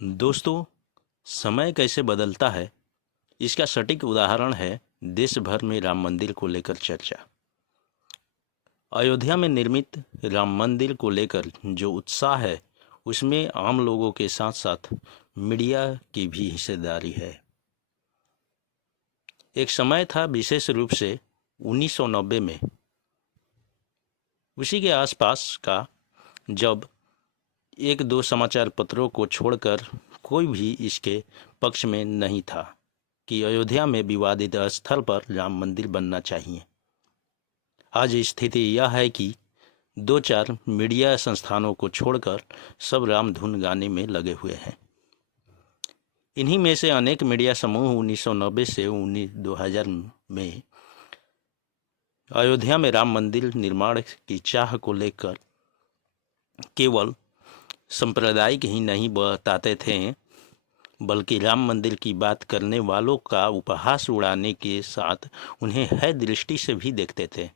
दोस्तों, समय कैसे बदलता है, इसका सटीक उदाहरण है देश भर में राम मंदिर को लेकर चर्चा। अयोध्या में निर्मित राम मंदिर को लेकर जो उत्साह है, उसमें आम लोगों के साथ साथ मीडिया की भी हिस्सेदारी है। एक समय था, विशेष रूप से 1990 में, उसी के आसपास का, जब एक दो समाचार पत्रों को छोड़कर कोई भी इसके पक्ष में नहीं था कि अयोध्या में विवादित स्थल पर राम मंदिर बनना चाहिए। आज स्थिति यह है कि दो चार मीडिया संस्थानों को छोड़कर सब राम धुन गाने में लगे हुए हैं। इन्हीं में से अनेक मीडिया समूह 1990 से 2000 में अयोध्या में राम मंदिर निर्माण की चाह को लेकर केवल सांप्रदायिक ही नहीं बताते थे, बल्कि राम मंदिर की बात करने वालों का उपहास उड़ाने के साथ उन्हें है दृष्टि से भी देखते थे।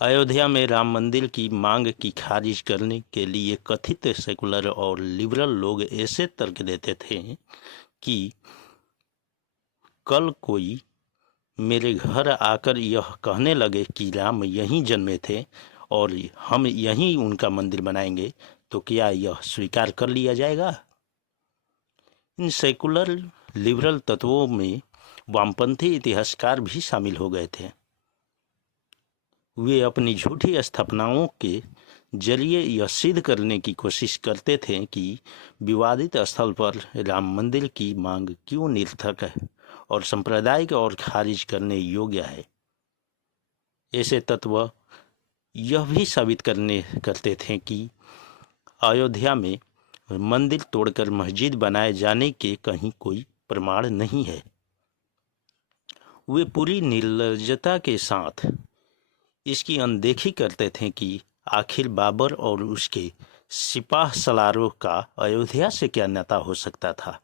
अयोध्या में राम मंदिर की मांग की खारिज करने के लिए कथित सेकुलर और लिबरल लोग ऐसे तर्क देते थे कि कल कोई मेरे घर आकर यह कहने लगे कि राम यहीं जन्मे थे और हम यहीं उनका मंदिर बनाएंगे, तो क्या यह स्वीकार कर लिया जाएगा? इन सेकुलर लिबरल तत्वों में वामपंथी इतिहासकार भी शामिल हो गए थे। वे अपनी झूठी स्थापनाओं के जरिए यह सिद्ध करने की कोशिश करते थे कि विवादित स्थल पर राम मंदिर की मांग क्यों निरर्थक है और सांप्रदायिक और खारिज करने योग्य है। ऐसे तत्व यह भी साबित करते थे कि अयोध्या में मंदिर तोड़कर मस्जिद बनाए जाने के कहीं कोई प्रमाण नहीं है। वे पूरी निर्लज्जता के साथ इसकी अनदेखी करते थे कि आखिर बाबर और उसके सिपाह सलारों का अयोध्या से क्या नाता हो सकता था,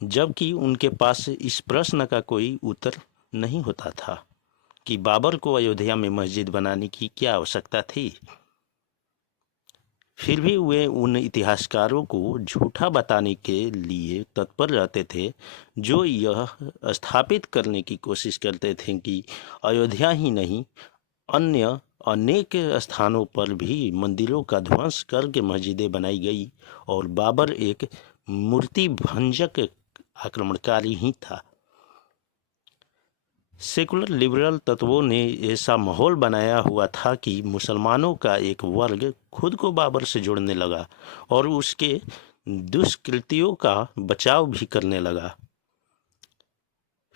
जबकि उनके पास इस प्रश्न का कोई उत्तर नहीं होता था कि बाबर को अयोध्या में मस्जिद बनाने की क्या आवश्यकता थी। फिर भी वे उन इतिहासकारों को झूठा बताने के लिए तत्पर रहते थे जो यह स्थापित करने की कोशिश करते थे कि अयोध्या ही नहीं, अन्य अनेक स्थानों पर भी मंदिरों का ध्वंस करके मस्जिदें बनाई गई और बाबर एक मूर्ति भंजक आक्रमणकारी ही था। सेकुलर लिबरल तत्वों ने ऐसा माहौल बनाया हुआ था कि मुसलमानों का एक वर्ग खुद को बाबर से जोड़ने लगा और उसके दुष्कृत्यों का बचाव भी करने लगा।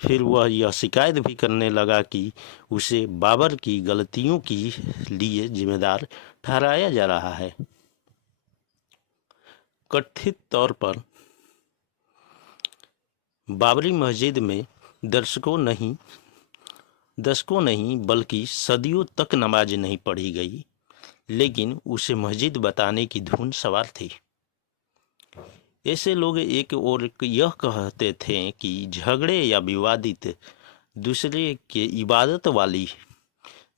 फिर वह यह शिकायत भी करने लगा कि उसे बाबर की गलतियों के लिए जिम्मेदार ठहराया जा रहा है। कथित तौर पर बाबरी मस्जिद में दशकों नहीं बल्कि सदियों तक नमाज नहीं पढ़ी गई, लेकिन उसे मस्जिद बताने की धुन सवार थी। ऐसे लोग एक और यह कहते थे कि झगड़े या विवादित दूसरे के इबादत वाली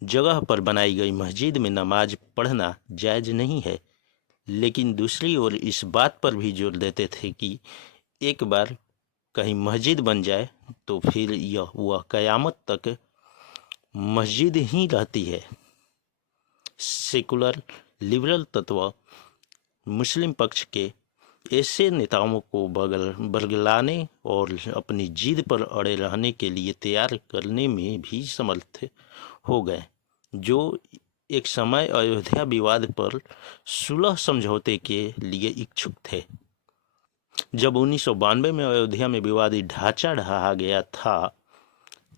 जगह पर बनाई गई मस्जिद में नमाज पढ़ना जायज़ नहीं है, लेकिन दूसरी ओर इस बात पर भी जोर देते थे कि एक बार कहीं मस्जिद बन जाए तो फिर वह क़यामत तक मस्जिद ही रहती है। सेकुलर लिबरल तत्व मुस्लिम पक्ष के ऐसे नेताओं को बरगलाने और अपनी जिद पर अड़े रहने के लिए तैयार करने में भी समर्थ हो गए, जो एक समय अयोध्या विवाद पर सुलह समझौते के लिए इच्छुक थे। जब 1992 में अयोध्या में विवादित ढांचा ढहा गया था,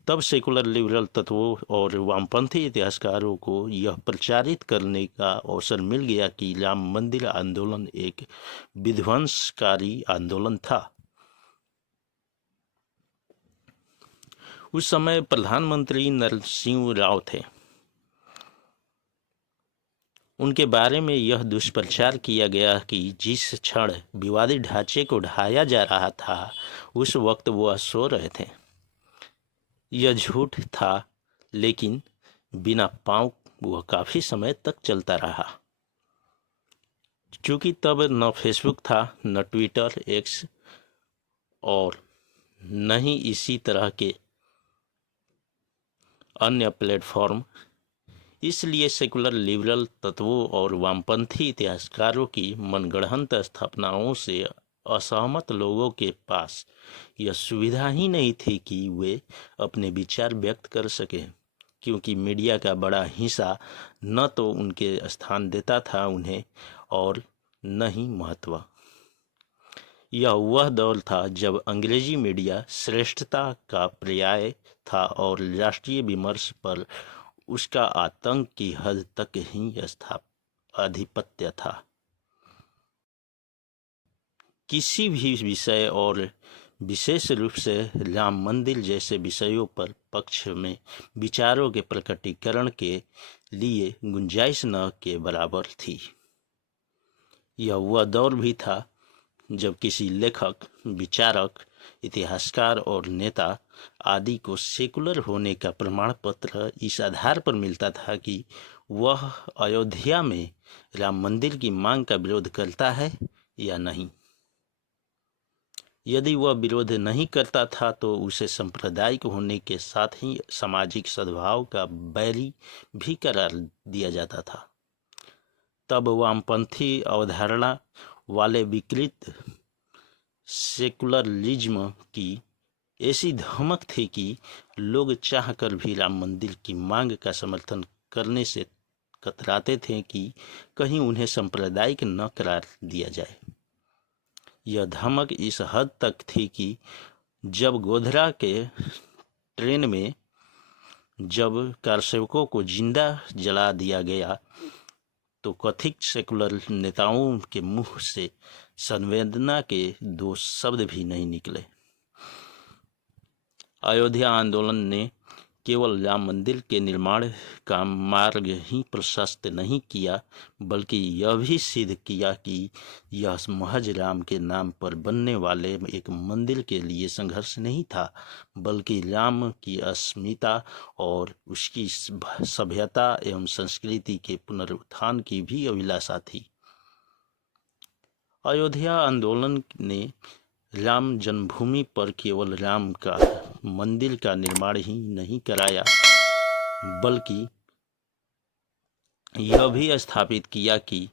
तब सेकुलर लिबरल तत्वों और वामपंथी इतिहासकारों को यह प्रचारित करने का अवसर मिल गया कि राम मंदिर आंदोलन एक विध्वंसकारी आंदोलन था। उस समय प्रधानमंत्री नरसिंह राव थे। उनके बारे में यह दुष्प्रचार किया गया कि जिस क्षण विवादित ढांचे को ढाया जा रहा था, उस वक्त वह सो रहे थे। यह झूठ था, लेकिन बिना पाँव वह काफ़ी समय तक चलता रहा। चूँकि तब न फेसबुक था, न ट्विटर, एक्स और न ही इसी तरह के अन्य प्लेटफॉर्म, इसलिए सेकुलर लिबरल तत्वों और वामपंथी इतिहासकारों की मनगढ़ंत स्थापनाओं से असहमत लोगों के पास यह सुविधा ही नहीं थी कि वे अपने विचार व्यक्त कर सकें, क्योंकि मीडिया का बड़ा हिस्सा न तो उनके स्थान देता था उन्हें और न ही महत्व। यह वह दौर था जब अंग्रेजी मीडिया श्रेष्ठता का पर्याय था और राष्ट्रीय विमर्श पर उसका आतंक की हद तक ही आधिपत्य था। किसी भी विषय और विशेष रूप से राम मंदिर जैसे विषयों पर पक्ष में विचारों के प्रकटीकरण के लिए गुंजाइश न के बराबर थी। यह वह दौर भी था जब किसी लेखक, विचारक, इतिहासकार और नेता आदि को सेकुलर होने का प्रमाण पत्र इस आधार पर मिलता था कि वह अयोध्या में राम मंदिर की मांग का विरोध करता है या नहीं। यदि वह विरोध नहीं करता था तो उसे सांप्रदायिक होने के साथ ही सामाजिक सद्भाव का बैरी भी करार दिया जाता था। तब वामपंथी अवधारणा वाले विकृत सेकुलरिज्म की ऐसी धमक थी कि लोग चाहकर भी राम मंदिर की मांग का समर्थन करने से कतराते थे कि कहीं उन्हें सांप्रदायिक न करार दिया जाए। यह धमक इस हद तक थी कि जब गोधरा के ट्रेन में जब कारसेवकों को जिंदा जला दिया गया तो कथित सेकुलर नेताओं के मुंह से संवेदना के दो शब्द भी नहीं निकले। अयोध्या आंदोलन ने केवल राम मंदिर के निर्माण का मार्ग ही प्रशस्त नहीं किया, बल्कि यह भी सिद्ध किया कि यह महज राम के नाम पर बनने वाले एक मंदिर के लिए संघर्ष नहीं था, बल्कि राम की अस्मिता और उसकी सभ्यता एवं संस्कृति के पुनरुत्थान की भी अभिलाषा थी। अयोध्या आंदोलन ने राम जन्मभूमि पर केवल राम का मंदिर का निर्माण ही नहीं कराया, बल्कि यह भी स्थापित किया कि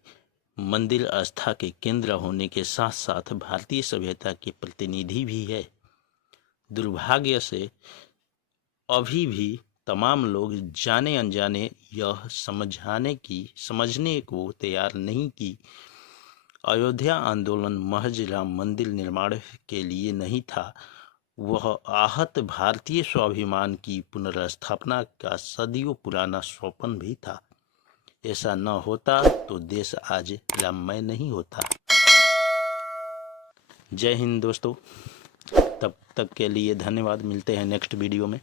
मंदिर आस्था के केंद्र होने के साथ साथ भारतीय सभ्यता के प्रतिनिधि भी है। दुर्भाग्य से अभी भी तमाम लोग जाने अनजाने यह समझने को तैयार नहीं कि अयोध्या आंदोलन महज राम मंदिर निर्माण के लिए नहीं था, वह आहत भारतीय स्वाभिमान की पुनर्स्थापना का सदियों पुराना स्वप्न भी था। ऐसा न होता तो देश आज राममय नहीं होता। जय हिंद दोस्तों, तब तक के लिए धन्यवाद। मिलते हैं नेक्स्ट वीडियो में।